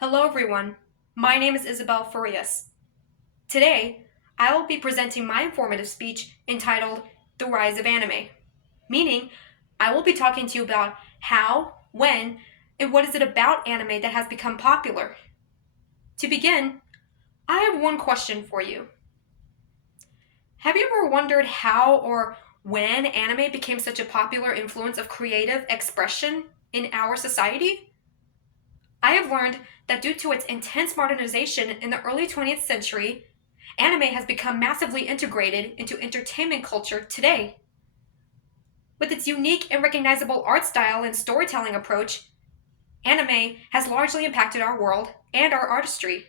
Hello everyone, my name is Isabel Farias. Today, I will be presenting my informative speech entitled The Rise of Anime, meaning I will be talking to you about how, when, and what is it about anime that has become popular. To begin, I have one question for you. Have you ever wondered how or when anime became such a popular influence of creative expression in our society? I have learned that due to its intense modernization in the early 20th century, anime has become massively integrated into entertainment culture today. With its unique and recognizable art style and storytelling approach, anime has largely impacted our world and our artistry.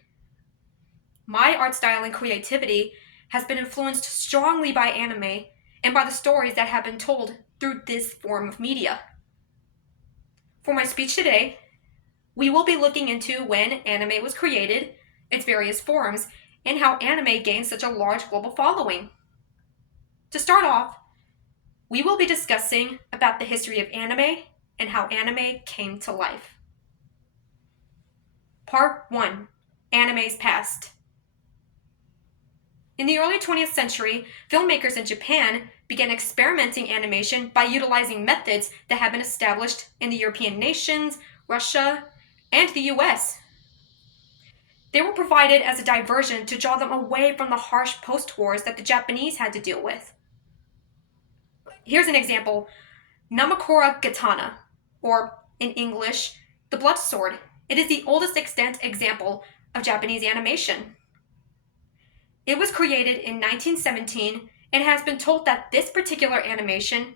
My art style and creativity has been influenced strongly by anime and by the stories that have been told through this form of media. For my speech today, we will be looking into when anime was created, its various forms, and how anime gained such a large global following. To start off, we will be discussing about the history of anime and how anime came to life. Part 1. Anime's Past. In the early 20th century, filmmakers in Japan began experimenting animation by utilizing methods that had been established in the European nations, Russia, and the US. They were provided as a diversion to draw them away from the harsh post-wars that the Japanese had to deal with. Here's an example: Namakura Gatana, or in English, the Blood Sword. It is the oldest extant example of Japanese animation. It was created in 1917 and has been told that this particular animation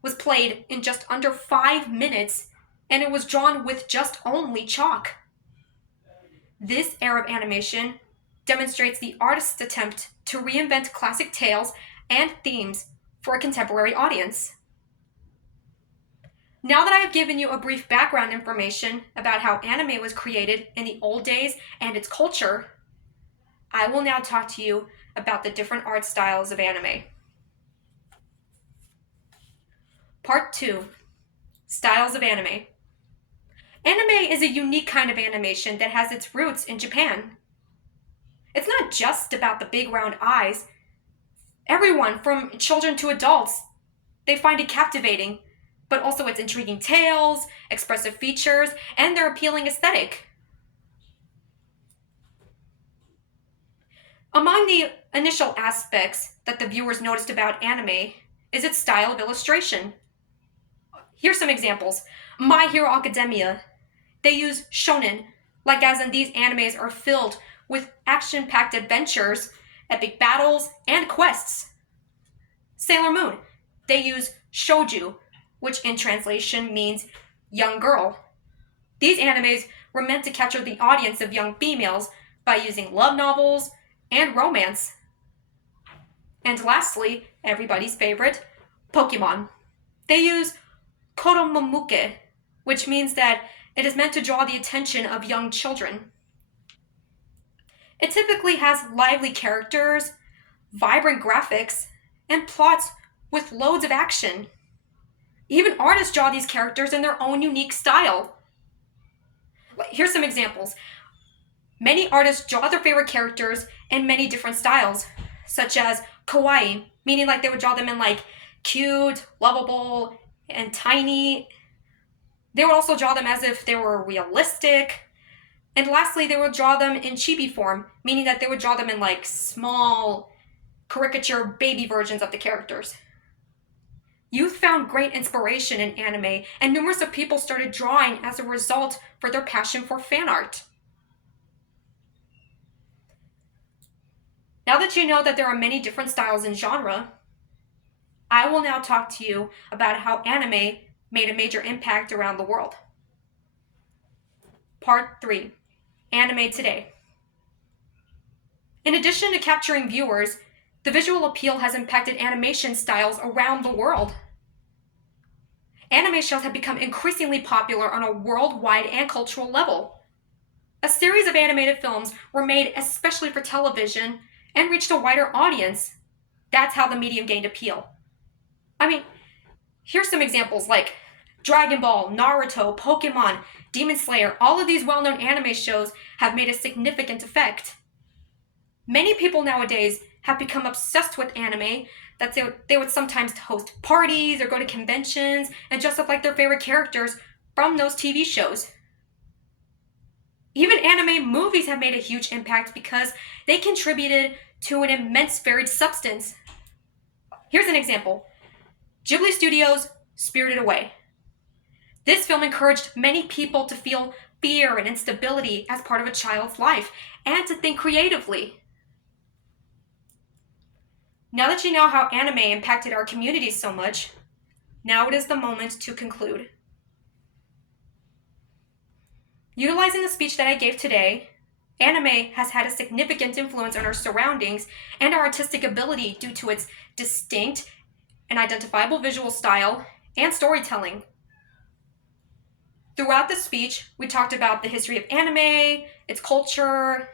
was played in just under 5 minutes and it was drawn with just only chalk. This era of animation demonstrates the artist's attempt to reinvent classic tales and themes for a contemporary audience. Now that I have given you a brief background information about how anime was created in the old days and its culture, I will now talk to you about the different art styles of anime. Part 2. Styles of Anime. Anime is a unique kind of animation that has its roots in Japan. It's not just about the big round eyes. Everyone, from children to adults, they find it captivating, but also its intriguing tales, expressive features, and their appealing aesthetic. Among the initial aspects that the viewers noticed about anime is its style of illustration. Here's some examples. My Hero Academia. They use shonen, like as in these animes are filled with action-packed adventures, epic battles, and quests. Sailor Moon. They use shouju, which in translation means young girl. These animes were meant to capture the audience of young females by using love novels and romance. And lastly, everybody's favorite, Pokemon. They use koromomuke, which means that it is meant to draw the attention of young children. It typically has lively characters, vibrant graphics, and plots with loads of action. Even artists draw these characters in their own unique style. Here's some examples. Many artists draw their favorite characters in many different styles, such as kawaii, meaning like they would draw them in like cute, lovable, and tiny. They would also draw them as if they were realistic. And lastly, they would draw them in chibi form, meaning that they would draw them in like small, caricature baby versions of the characters. Youth found great inspiration in anime, and numerous of people started drawing as a result for their passion for fan art. Now that you know that there are many different styles and genre, I will now talk to you about how anime made a major impact around the world. Part 3. Anime Today. In addition to capturing viewers, the visual appeal has impacted animation styles around the world. Anime shows have become increasingly popular on a worldwide and cultural level. A series of animated films were made especially for television and reached a wider audience. That's how the medium gained appeal. Here's some examples like Dragon Ball, Naruto, Pokemon, Demon Slayer, all of these well-known anime shows have made a significant effect. Many people nowadays have become obsessed with anime that they would sometimes host parties or go to conventions and dress up like their favorite characters from those TV shows. Even anime movies have made a huge impact because they contributed to an immense varied substance. Here's an example. Ghibli Studios' Spirited Away. This film encouraged many people to feel fear and instability as part of a child's life and to think creatively. Now that you know how anime impacted our communities so much, now it is the moment to conclude. Utilizing the speech that I gave today, anime has had a significant influence on our surroundings and our artistic ability due to its distinct and identifiable visual style and storytelling. Throughout the speech, we talked about the history of anime, its culture,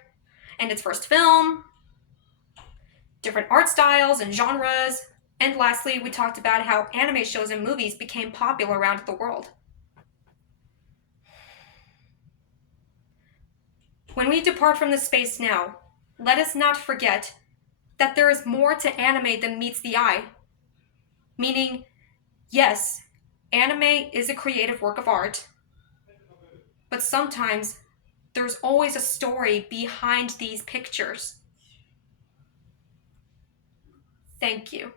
and its first film, different art styles and genres, and lastly, we talked about how anime shows and movies became popular around the world. When we depart from this space now, let us not forget that there is more to anime than meets the eye. Meaning, yes, anime is a creative work of art, but sometimes there's always a story behind these pictures. Thank you.